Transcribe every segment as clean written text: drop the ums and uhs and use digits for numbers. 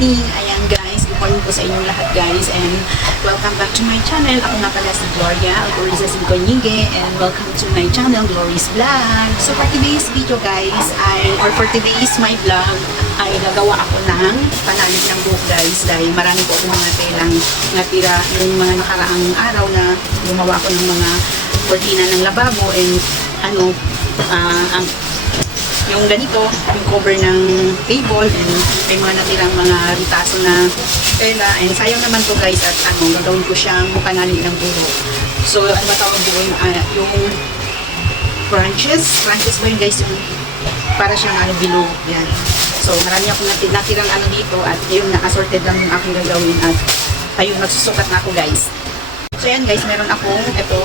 morning! Ayan guys, good morning po sa inyong lahat guys and welcome back to my channel. Ako nga pala si Gloria Alcoriza Sincoñigue and welcome to my channel, Glory's Vlog. So for today's video guys, for today's my vlog, ay nagawa ako ng panalig ng buhok guys dahil marami po akong mga telang natira yung mga nakaraang araw na gumawa ko ng mga kortina ng lababo and yung ganito, yung cover ng table and may mga natirang mga ritaso na tela and sayang naman to guys at gagawin ko siyang panali ng buhok. So ano ba tawag ko yung branches ba yun guys, yung para siyang bilog yan. So marami akong natirang dito at yun na-assorted lang yung aking gagawin at ayun, magsusukat na ako guys. So yan guys, meron akong ito,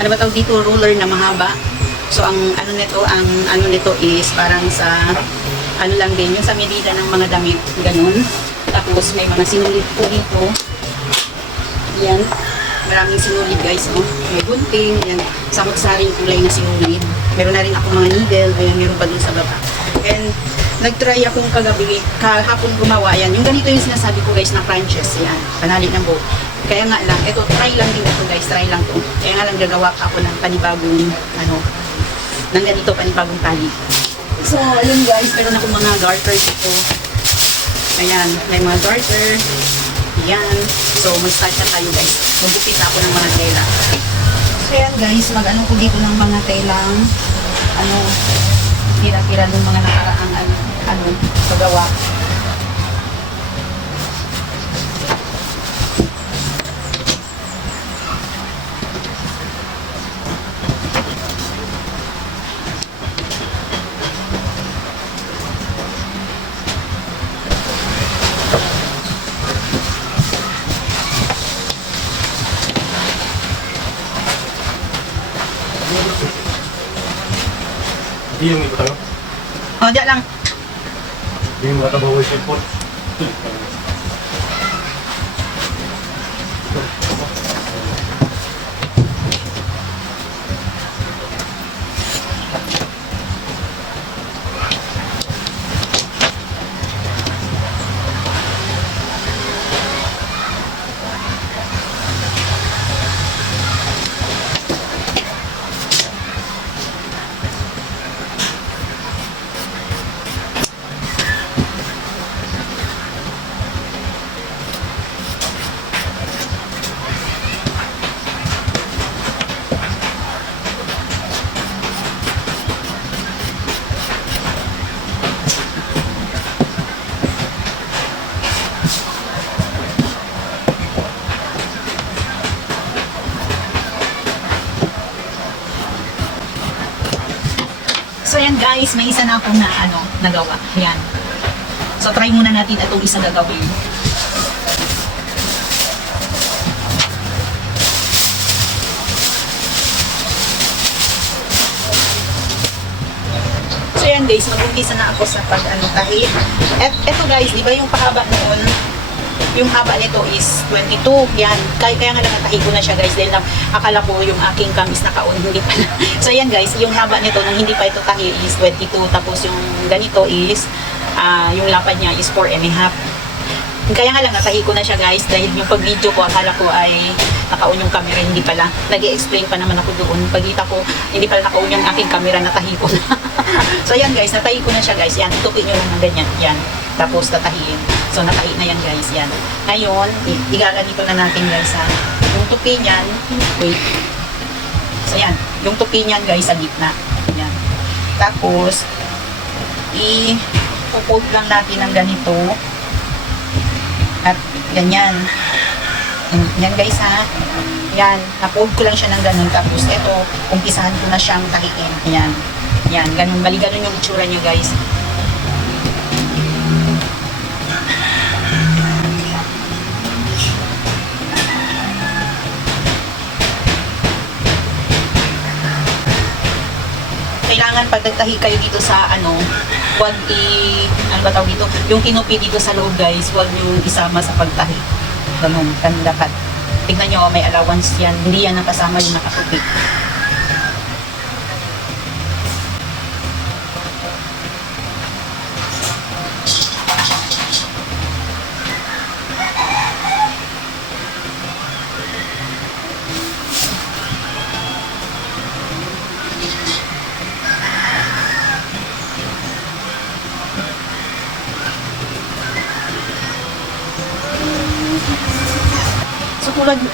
ano ba tawag dito, ruler na mahaba. So ang ano nito is parang sa lang din yung sa medida ng mga damit, ganun. Tapos may mga sinulit po dito. Yan. Maraming sinulit guys, oh. May gunting, yan. Samot-saring kulay na sinulit. Meron na rin ako mga needle, ayan, meron pa dun sa baba. And nag-try akong kahapon gumawa, yan. Yung ganito yung sinasabi ko guys na branches, yan. Panali ng buhok. Kaya nga lang, ito, try lang din ito guys, try lang to. Kaya nga lang gagawa pa ako ng panibagong, ng ganito, panibagong tali. So, ayun guys, meron akong mga garter dito. Ayan, may mga garter. Ayan. So, mag-start na tayo guys. Magbukit ako ng mga tela. So, ayan guys, mag-ano ko dito ng mga telang, tira-tira ng mga nakaraang, pagawa. Hindi yung ito tayo? O, diyan lang. Hindi yung matabawa yung cellphone. So yan guys, may isa na akong nagawa. Yan. So try muna natin itong isa gagawin. So yan guys, mag-umpisa na ako sa tahi. Eto guys, di ba yung pahaba noon? Yung haba nito is 22. Yan. Kaya nga lang natahi ko na siya guys dahil akala ko yung aking cam is naka-on, hindi pa na. So yan guys, yung haba nito nung hindi pa ito tahi is 22. Tapos yung ganito is yung lapad niya is 4.5. Kaya nga lang natahi ko na siya guys dahil yung pag-video ko akala ko ay naka-on yung camera, hindi pala. Nag-i-explain pa naman ako doon. Pagkita ko, hindi pala naka-on yung aking camera, natahi ko na. So yan guys, natahi ko na siya guys. Yan, itupin nyo lang ng ganyan. Yan. Tapos tatahiin. So natahi na yan guys, yan. Ngayon, igaganito na natin guys yung tupi niyan, wait. So yan, yung tupi niyan guys sa gitna. Yan. Tapos, i-fold lang natin ng ganito. At ganyan. Yan guys Yan, na-fold ko lang siya ng ganun. Tapos ito, umpisahan ko na siyang tahiin. Yan. Yan, ganun. Bali ganun yung itsura niya guys. Kailangan pag nagtahi kayo dito sa wag ano ba tawag dito, yung kinupi dito sa loob guys, wag yung isama sa pagtahi. Ganun, dapat. Tignan nyo, may allowance yan. Hindi yan nakasama yung nakakupi.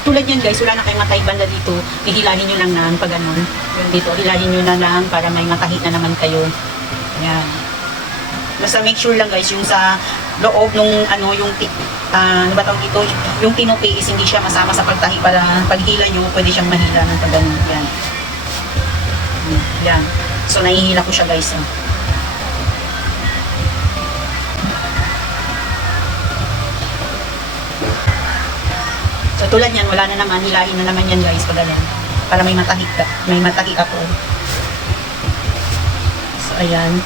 tulad yan guys, wala na kayong matahig banda dito. Hihilahin nyo lang na pag ganun. Yun dito, hilahin nyo na lang para may matahi na naman kayo. Ayan. Basta make sure lang guys, yung sa loob nung yung ano ba tawag dito, yung tinupi is hindi siya masama sa pagtahi para paghila nyo, pwede siyang mahila ng pag ganun. Yan. Yan. So, nahihila ko siya guys. So, tulad yan, wala na naman, hilahin na naman yan guys, pag ganun. Para may matahi ako. So, ayan.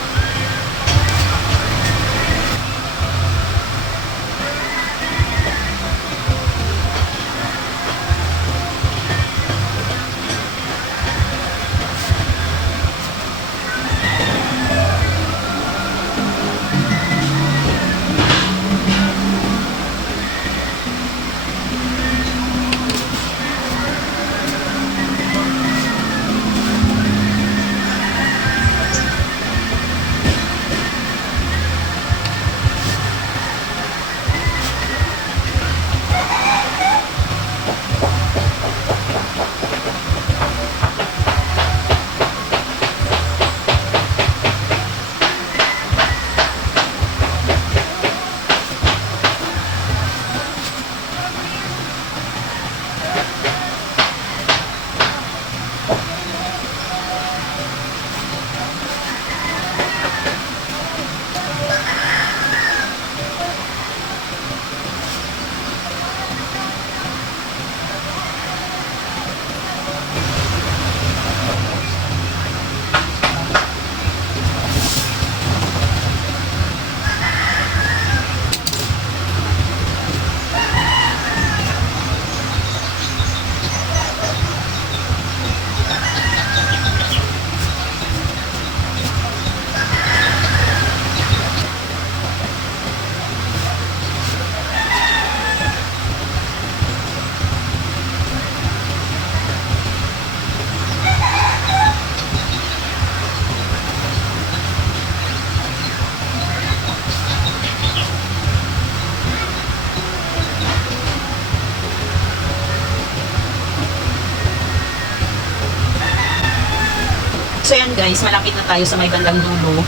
So yan guys, malapit na tayo sa may bandang dulo.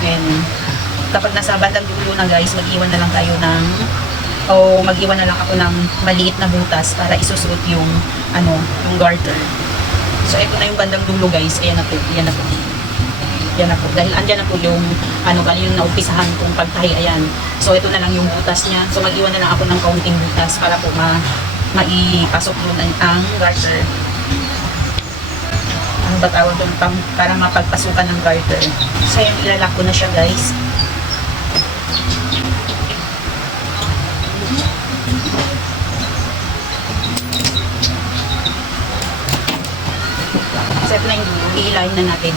And kapag nasa bandang dulo na guys, mag-iwan na lang tayo ng mag-iwan na lang ako ng maliit na butas para isusuot yung yung garter. So ito na yung bandang dulo guys. Ayan na po, yan na po. Yan na po. Dahil andyan na po yung yung naumpisahan kong pagtahi. Ayan. So ito na lang yung butas niya. So mag-iwan na lang ako ng kaunting butas para po maipasok doon ang garter. Ano ba tawag doon? Para mapagpasukan ng garter. So yan, ilalak ko na siya guys. So ito na yung dulo. Iilahin na natin.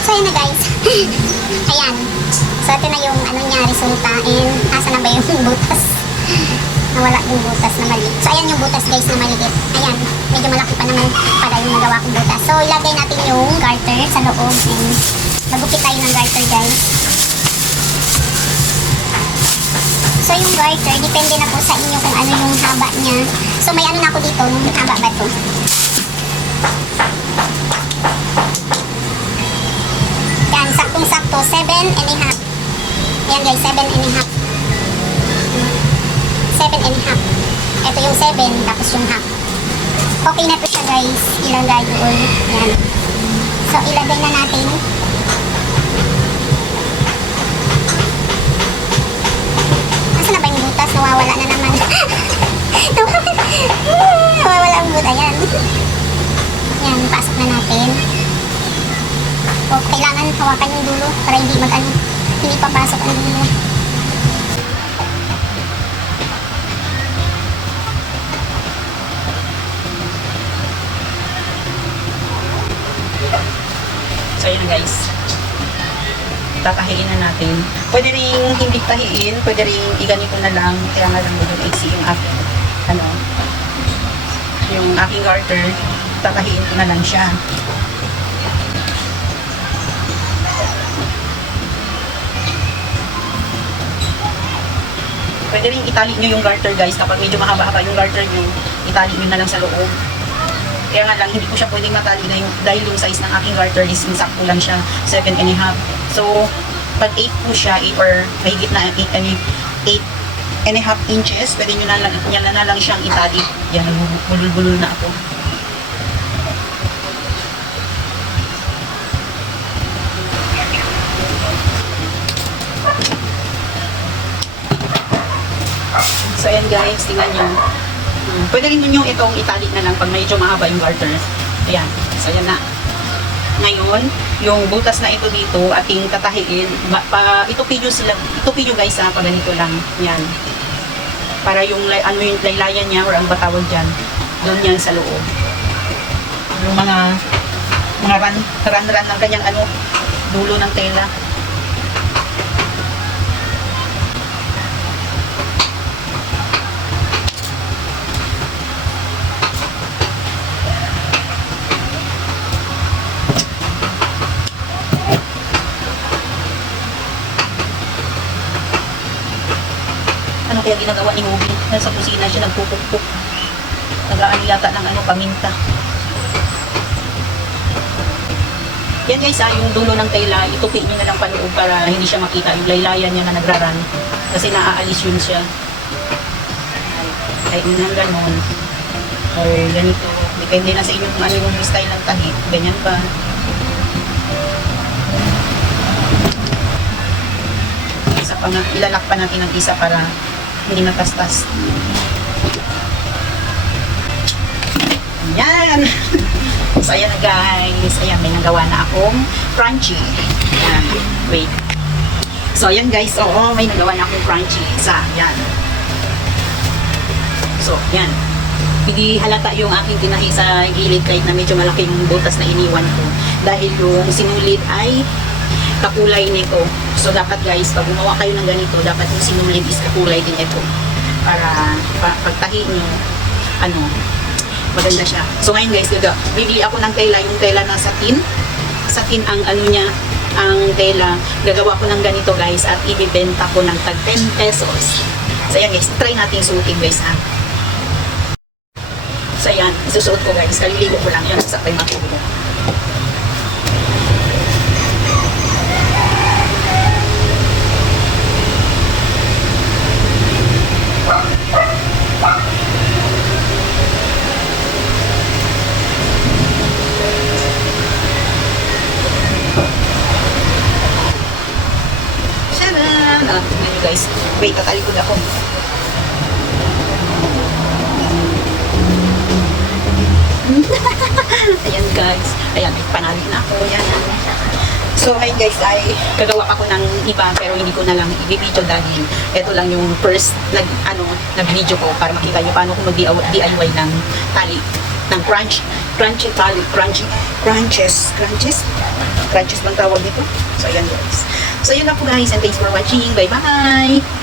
So yun na guys. Ayan. So ito na yung niya, resulta. And asa na ba yung butas? Nawala yung butas na maliit. So ayan yung butas guys na maliit. Ayan. Medyo malaki pa naman pala yung nagawa kong butas. So ilagay natin yung garter sa loob. And magupit tayo ng garter guys. So yung garter, depende na po sa inyo kung ano yung haba niya. So may na ako dito, yung haba ba to? Yan, saktong-sakto, 7 and a half. Ayan guys, 7 and a half. 7 and a half. Ito yung 7, tapos yung half. Okay na to siya guys, ilagay doon. Yan. So ilagay na natin. Nasaan na ba yung butas? Nawawala na naman. Nawawala ang butas. Ayan. Yan, pasok na natin. O, kailangan hawakan yung dulo para hindi hindi papasok ang dulo. So yun guys. Tatahiin na natin. Pwede rin hindi tahiin, pwede rin iganito na lang. Kaya nga lang medyo iksi yung aking yung aking garter, tatahiin ko na lang siya. Pwede rin itali nyo yung garter guys, kapag medyo mahaba-haba yung garter nyo, itali nyo na lang sa loob. Kaya nga lang, hindi ko siya pwedeng matali dahil yung size ng aking garter is insakto lang siya, 7.5. So, pag 8 po siya, 8 or mahigit na 8.5 inches, pwede nyo na lang siyang itali. Yan, bulul-bulul na ako. So, ayan guys, tingnan nyo. Pwede rin nyo itong itali na lang pag medyo mahaba yung garter. Ayan. So, ayan na. Ngayon, yung butas na ito dito, ating tatahiin. Itupin nyo guys ha, pag ganito lang. Yan. Para yung, yung laylayan niya, or ang batawag dyan, doon yan sa loob. Yung mga ran ng kanyang dulo ng tela. Ano kaya ginagawa ni Ruby? Nasa kusina siya nagpupukpuk. Nag-aano yata ng paminta. Yan guys yung dulo ng tela, itupi nyo na lang paloob para hindi siya makita yung laylayan niya na nagraran. Kasi naaalis yun siya. Kahit nang ganon. Or ganito. Depende na sa inyo kung ano yung style ng tahi. Ganyan pa. Isa pa nga, ilalak pa natin ang isa para hindi matastas. Yan! So, ayan na guys. Ayan, may nagawa na akong crunchy. Ayan, wait. So, ayan guys. Oo, may nagawa na akong crunchy. Isa, yan. So, yan. Hindi halata yung aking tinahi sa gilid kahit na medyo malaking butas na iniwan ko. Dahil yung sinulid ay kakulay nito. So, dapat guys, pag gumawa kayo ng ganito, dapat yung sinulid is kakulay din ito. Para pagtahi nyo, maganda siya. So, ngayon guys, bibili ako ng tela, yung tela ng satin. Satin ang niya, ang tela. Gagawa ko ng ganito guys at ibibenta ko ng tag 10 pesos. So, ayan guys, try natin suotin guys ha. So, ayan, isusuot ko guys. Kaliligo ko lang yun sa tayo matulog. Tingnan nyo guys. Wait, tatalikod ako. Ayan guys. Ayan, panalo na ako. Ayan. So, ngayon guys, ay gagawa ako ng iba pero hindi ko na lang i-video dahil ito lang yung first nag-video ko para makita nyo paano ko mag-DIY ng tali, ng crunchy tali, crunches bang tawag dito? So, ayan guys. So, yun lang po guys and thanks for watching. Bye-bye!